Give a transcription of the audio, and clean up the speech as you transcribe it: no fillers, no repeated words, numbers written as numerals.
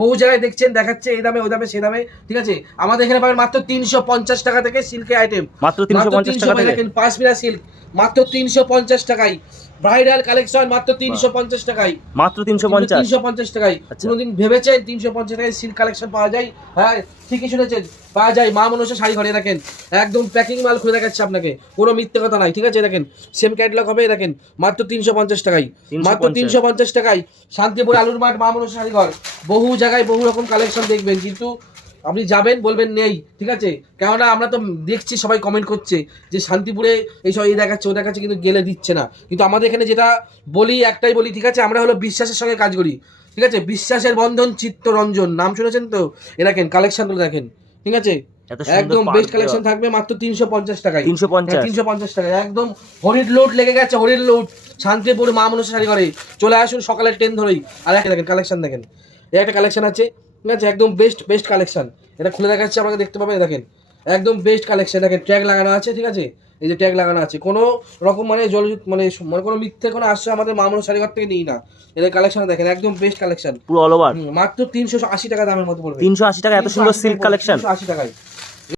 বহু জায়গায় দেখছেন দেখাচ্ছে এই দামে ওই দামে সে দামে, ঠিক আছে। আমাদের এখানে পাবেন মাত্র 350 টাকা থেকে সিল্কের আইটেম, মাত্র 350 টাকা থেকে দেখেন পাশমিনা সিল্ক মাত্র 350 টাকায়, ব্রাইডাল কালেকশন মাত্র 350 টাকায়, মাত্র 350। 350 টাকায়। আচ্ছা। কোনোদিন ভেবেছেন 350 টাকায় সিল্ক কালেকশন পাওয়া যায়? হ্যাঁ ঠিকই শুনেছেন, পাওয়া যায়। মা মনসা শাড়ি ঘরে দেখেন একদম প্যাকিং মাল খুলে দেখাচ্ছে আপনাকে, কোনো মিথ্যে কথা নাই, ঠিক আছে। দেখেন সেম ক্যাটলগ হবে, দেখেন মাত্র 350 টাকায়, মাত্র 350 টাকায়। শান্তিপুর আলুর মাঠ মা মনসা শাড়ি ঘর, বহু জায়গায় বহু রকম কালেকশন দেখবেন, কিন্তু আপনি যাবেন বলবেন নেই, ঠিক আছে। কেননা আমরা তো দেখছি সবাই কমেন্ট করছে যে শান্তিপুরে এইসব এই দেখাচ্ছে ও দেখাচ্ছে, কিন্তু গেলে দিচ্ছে না। কিন্তু আমাদের এখানে যেটা বলি একটাই বলি, ঠিক আছে, আমরা হলো বিশ্বাসের সঙ্গে কাজ করি, ঠিক আছে। বিশ্বাসের বন্ধন চিত্তরঞ্জন, নাম শুনেছেন তো? এ দেখেন কালেকশনগুলো দেখেন, ঠিক আছে। একদম বেস্ট কালেকশন থাকবে মাত্র 350 টাকায়, 350 টাকায় একদম হরির লোড লেগে গেছে, হরির লোড। শান্তিপুর মা মনসা শাড়ি ঘরে চলে আসুন সকালের ট্রেন ধরেই। আর একটা দেখেন কালেকশন দেখেন, এই একটা কালেকশন আছে, ঠিক আছে, একদম বেস্ট কালেকশন। এটা খুলে দেখাচ্ছি আপনাকে, দেখতে পাবেন, দেখেন একদম বেস্ট কালেকশন। দেখেন ট্যাগ লাগানো আছে, ঠিক আছে, এই যে ট্যাগ লাগানো আছে, কোনো রকম মানে মানে কোনো মিথ্যে কোনো আশ্রয় আমাদের মা মনসা শাড়ি ঘর থেকে নিই না। এদের কালেকশন দেখেন একদম বেস্ট কালেকশন, পুরো অল ওভার মাত্র 380 টাকা দামের মধ্যে পড়বে। 380 টাকা এত সুন্দর সিল্ক কালেকশন, 380 টাকায়